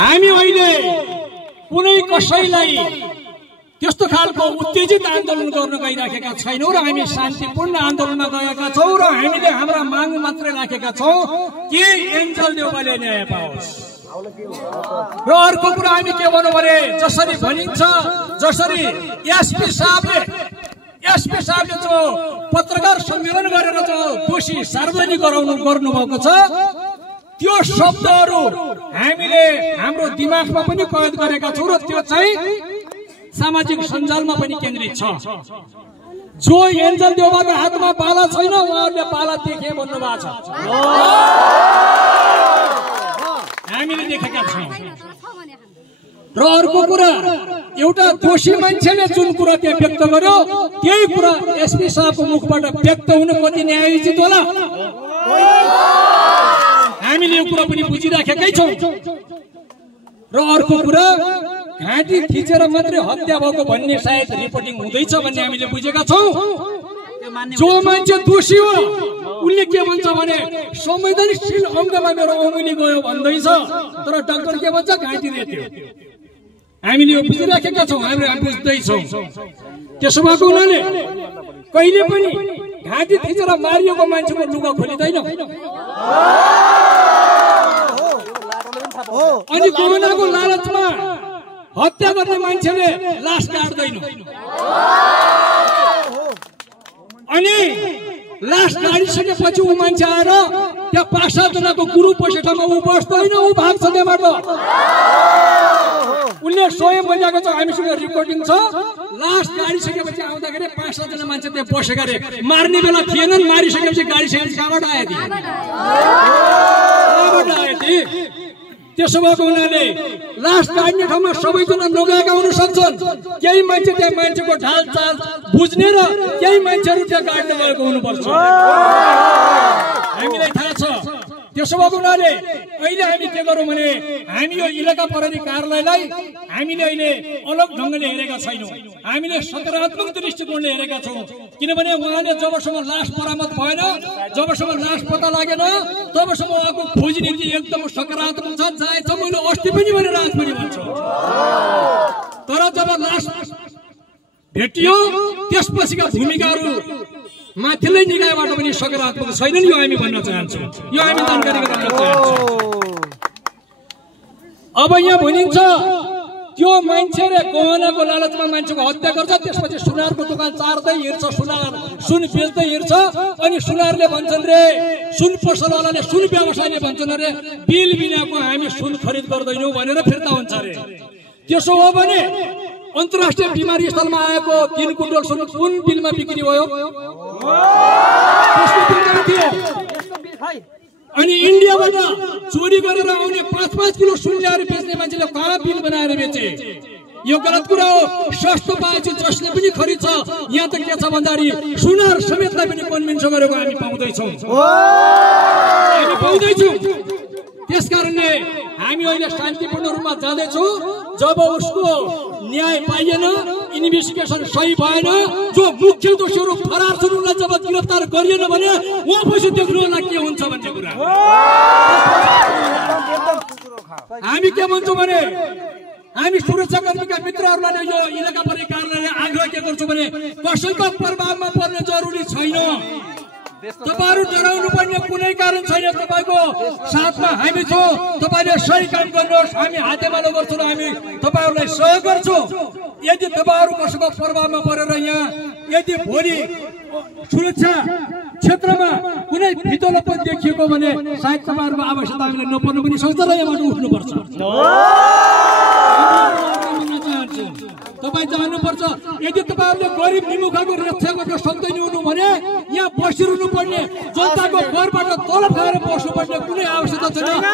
हामी अहिले कुनै कसैलाई त्यस्तो खालको उत्तेजित आन्दोलन गर्न गइराखेका छैनौं र हामी शान्तिपूर्ण आन्दोलनमा गएका छौं र हामीले हाम्रा माग मात्रै राखेका छौं कि एन्जल देउवाले न्याय पाओस्। र अर्को कुरा हामी के भन्नु भने जसरी भनिन्छ, जसरी एसपी साहबले जो पत्रकार सम्मेलन गरेर जो दोषी सार्वजनिक गर्नुभएको छ त्यो शब्दहरू हामीले हाम्रो दिमागमा पनि कैद गरेका छौं र त्यो चाहिँ सामाजिक सञ्जालमा पनि केन्द्रित छ। जो एन्जल देउवाको हातमा पाला छैन उहाँहरूले पाला देखे भन्नुभएको छ, हामीले देखेका छौं। र अर्को कुरा एउटा दोषी मान्छेले जुन कुरा त्यहाँ व्यक्त गर्यो त्यही कुरा एसपी साहबको मुखबाट व्यक्त हुन कति न्यायोचित होला? हामीले यो कुरा पनि बुझिराखेकै छौं। र अर्को कुरा घाँटी थिचेर मात्रै हत्या भएको भन्ने सायद रिपोर्टिङ हुँदैछ भन्ने हामीले बुझेका छौं। जो मान्छे दोषी हो उनले के भन्छ भने संवेदनशील अङ्गमा मेरो औँली गयो भन्दैछ, तर डाक्टर के भन्छ घाँटी रेट्यो। हामीले यो बुझिराखेका छौं, हामीले बुझ्दैछौं। त्यसो भएको हुनाले कहिले पनि घाँटी थिचेर मारिएको मान्छेको लुगा खोलिँदैन अनि गहनाको लालचमा हत्या गर्ने मान्छेले लास काट्दैन अनि लास गाडिसकेपछि ऊ मान्छे आएर त्यहाँ 5-7 जनाको गुरु पसेठामा ऊ बस्दैन, ऊ भाग्छ त्यहाँबाट। उनले स्वयं भनेको छ, हामीसँग रेकर्डिङ छ, लास गाडिसकेपछि आउँदाखेरि 5-7 जना मान्छे त्यहाँ बसेका रे, मार्ने बेला थिएनन्, मारिसकेपछि गाडिसकेपछि कहाँबाट आए थिए? त्यसो भएको हुनाले लास काट्ने ठाउँमा सबैजना नगएका हुन सक्छन्। केही मान्छे त्यहाँ मान्छेको ढाल चाल बुझ्ने र केही मान्छेहरू त्यहाँ गाड्न गएको हुनुपर्छ, हामीलाई थाहा छ। त्यसो भएको हुनाले अहिले हामी के गरौँ भने हामी यो इलाका प्रहरी कार्यालयलाई हामीले अहिले अलग ढङ्गले हेरेका छैनौँ, हामीले सकारात्मक दृष्टिकोणले हेरेका छौँ। किनभने उहाँले जबसम्म लास बरामद भएन, जबसम्म लास पत्ता लागेन, तबसम्म उहाँको खोज नीति एकदम सकारात्मक छ। चाहे छ मैले अस्ति पनि भनेर आज पनि भन्छु, तर जब लास भेटियो त्यसपछिका भूमिकाहरू माथिल्लै निकायबाट पनि सकारात्मक छैनन्, यो हामी भन्न चाहन्छौँ, यो हामी जानकारी गराउन चाहन्छौँ। अब यहाँ भनिन्छ त्यो मान्छेले गहनाको लालचमा मान्छेको हत्या गर्छ, त्यसपछि सुनारको दोकान चार्दै हिँड्छ, सुन बेच्दै हिँड्छ अनि सुनारले भन्छन् रे, सुन पसलवालाले, सुन व्यवसायले भन्छन् रे बिल बिनाको हामी सुन खरिद गर्दैनौँ भनेर फिर्ता हुन्छ रे। त्यसो हो भने अन्तर्राष्ट्रिय बिमारी स्थलमा आएको 3 कुन्टल सुन कुन बिलमा बिक्री भयो? अनि इन्डियाबाट चोरी गरेर आउने 5-5 किलो सुन ल्याएर बेच्ने मान्छेले कहाँ बिल बनाएर बेचे? यो गलत कुरा हो। सस्तो पाएपछि जसले पनि खरिद्छ। यहाँ त के छ भन्दाखेरि सुनार समेतलाई पनि कन्भिन्स गरेको हामी पाउँदैछौँ। त्यसकारणले हामी अहिले शान्तिपूर्ण रूपमा जाँदैछौँ। जब उसको न्याय पाइएन, इन्भेस्टिगेसन सही भएन, जो मुख्य दोषीहरू फरार छन् उनलाई जब गिरफ्तार गरिएन भने उहाँपछि देख्नु होला के हुन्छ भन्ने कुरा। हामी के भन्छौँ भने हामी सुरक्षाकर्मीका मित्रहरूलाई यो इलाका प्रहरी कार्यालयले आग्रह के गर्छौँ भने कसैको प्रभावमा पर्ने जरुरी छैन। तपाईहरु डराउनु पर्ने कुनै कारण छैन। तपाईको साथमा हामी छौं। तपाईले सही काम गर्नुहोस्, हामी हातेमालो गर्छौं, हामी तपाईहरुलाई सहयोग गर्छौं। यदि तपाईहरु कसैको प्रभावमा परेर यहाँ यदि भोलि सुरक्षा क्षेत्रमा कुनै फितलोपन देखिएको भने सायद तपाईहरुको आवश्यकता हामीले नपर्नु पनि सक्छ र यहाँबाट उठ्नु पर्छ। तपाई जान्नुपर्छ। यदि तपाईहरुले गरिब निमुखाको रक्षा गर्न सक्दैन हुनु भने यहाँ बसिरहनु पर्ने, जनताको घरबाट तलब खाएर बस्नु पर्ने कुनै आवश्यकता छैन।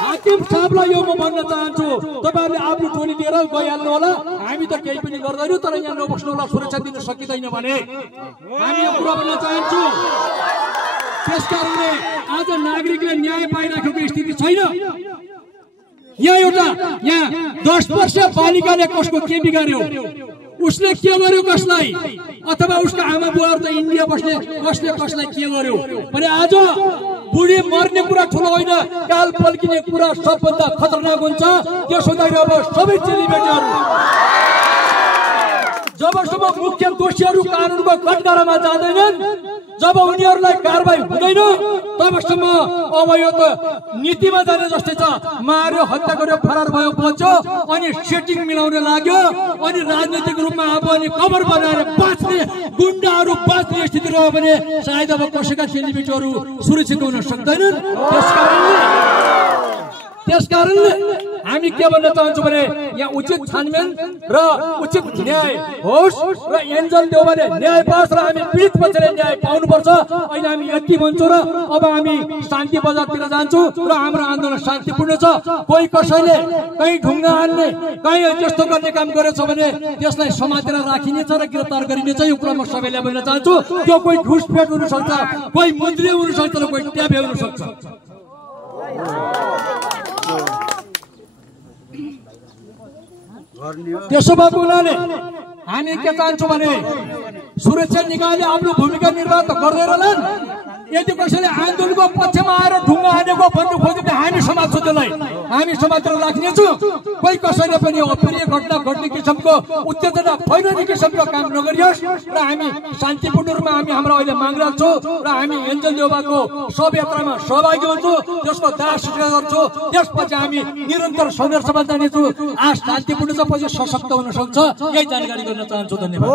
हाकिम साहबलाई यो म भन्न चाहन्छु, तपाईहरुले आफ्नो टोली लिएर गइहाल्नु होला। हामी त केही पनि गर्दैनौँ, तर यहाँ नबस्नु होला। सुरक्षा दिन सकिँदैन भने हामी यो कुरा भन्न चाहन्छु। त्यसकारणले आज नागरिकले न्याय पाइराखेको स्थिति छैन। यहाँ एउटा 10 वर्ष बालिकाले कसको के बिगार्यो, उसले के गर्यो कसलाई, अथवा उसको आमा बुवाहरु त इन्डिया बस्ने कसले कसलाई के गर्यो भने आज बुढी मर्ने कुरा ठुलो होइन, काल पल्किने कुरा सबभन्दा खतरनाक हुन्छ। त्यसो हुँदाखेरि अब सबै चेलीबेटीहरु जबसम्म मुख्य दोषीहरु कानुनको कटघरामा जाँदैनन्, जब उनीहरुलाई कारबाही हुँदैन, तबसम्म अब यो त नीतिमा जाने जस्तै छ। मार्यो, हत्या गर्यो, फरार भयो, बच्यो, अनि सेटिङ मिलाउन लाग्यो, अनि राजनीतिक रूपमा अब अनि कभर बनाएर बाँच्ने गुण्डाहरु बाँच्ने स्थिति रह्यो भने सायद अब कसैका चेलीबेटीहरु सुरक्षित हुन सक्दैनन्। त्यसकारणले हामी के भन्न चाहन्छौँ भने यहाँ उचित छानबिन र उचित न्याय होस् र एन्जल देउवाले न्याय पाओस् र हामी पीडित पक्षले न्याय पाउनुपर्छ। अहिले हामी यति भन्छौँ र अब हामी शान्ति बजारतिर जान्छौँ र हाम्रो आन्दोलन शान्तिपूर्ण छ। कोही कसैले कहीँ ढुङ्गा हान्ने, कहीँ त्यस्तो गर्ने काम गरेछ भने त्यसलाई समातेर राखिनेछ र गिरफ्तार गरिनेछ। यो कुरा म सबैलाई भन्न चाहन्छु। त्यो कोही घुसपेट हुन सक्छ, कोही मन्त्री हुन सक्छ र कोही ट्याबे हुन सक्छ। त्यसो भएको हुनाले हामी के चाहन्छौँ भने सुरक्षा निकायले आफ्नो भूमिका निर्वाह त गर्दै रहलान्। यदि कसैले आन्दोलनको पक्षमा आएर ढुङ्गा हानेको भन्नु खोज्यो भने हामी समात्छौँ, त्यसलाई हामी समातेर राख्नेछौँ। कोही कसैले पनि अप्रिय घटना घट्ने किसिमको उत्तेजना फैलिने किसिमको काम नगरियोस् र हामी शान्तिपूर्ण रूपमा हामी हाम्रो अहिले माग राख्छौँ र हामी एन्जल देउवाको शवयात्रामा सहभागी हुन्छौँ, त्यसको दाह स्वीकार गर्छौँ। त्यसपछि हामी निरन्तर सङ्घर्षमा जानेछौँ। आज शान्तिपूर्ण पछि सशक्त हुन सक्छ। यही जानकारी गर्न चाहन्छु। धन्यवाद।